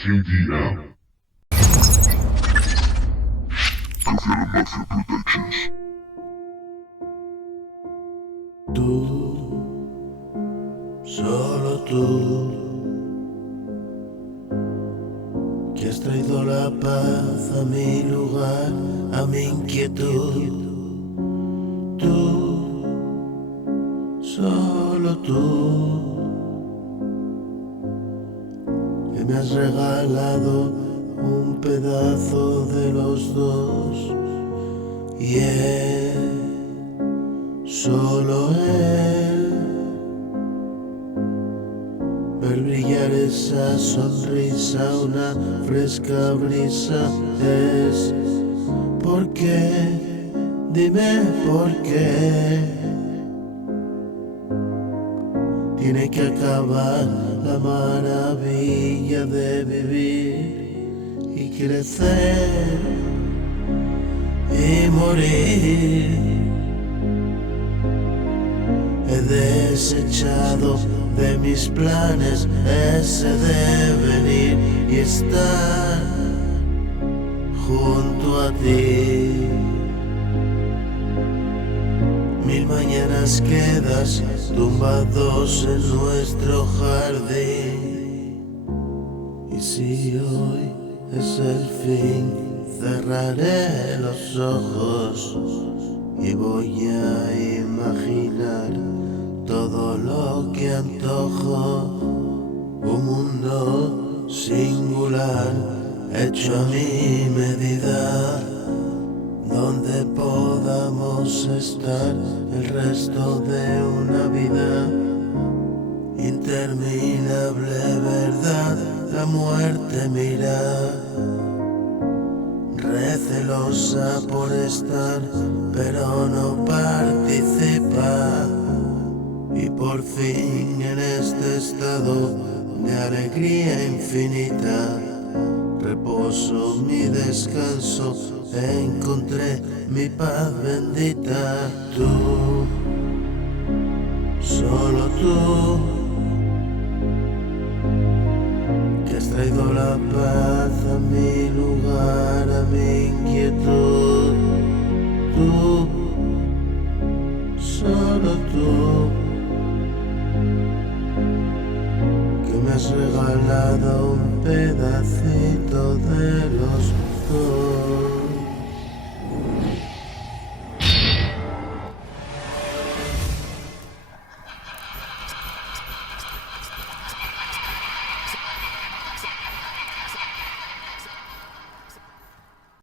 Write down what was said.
KDM. Kafeara Mafia Productions. Tú, solo tú, que has traído la paz a mi lugar, a mi inquietud. Tú, solo tú, que me has regalado un pedazo de los dos. Y él, solo él, ver brillar esa sonrisa, una fresca brisa es. ¿Por qué? Dime por qué. Tiene que acabar la maravilla de vivir y crecer y morir. He desechado de mis planes ese devenir y estar junto a ti. Mil mañanas quedas tumbados en nuestro jardín. Y si hoy es el fin, cerraré los ojos y voy a imaginar todo lo que antojo. Un mundo singular hecho a mi medida, donde podamos estar el resto de una vida. Interminable verdad, la muerte mira, recelosa por estar, pero no participa. Y por fin en este estado de alegría infinita, reposo mi descanso, encontré mi paz bendita. Tú, solo tú, que has traído la paz a mi lugar, a mi inquietud. Tú, solo tú, que me has regalado un pedacito de los dos.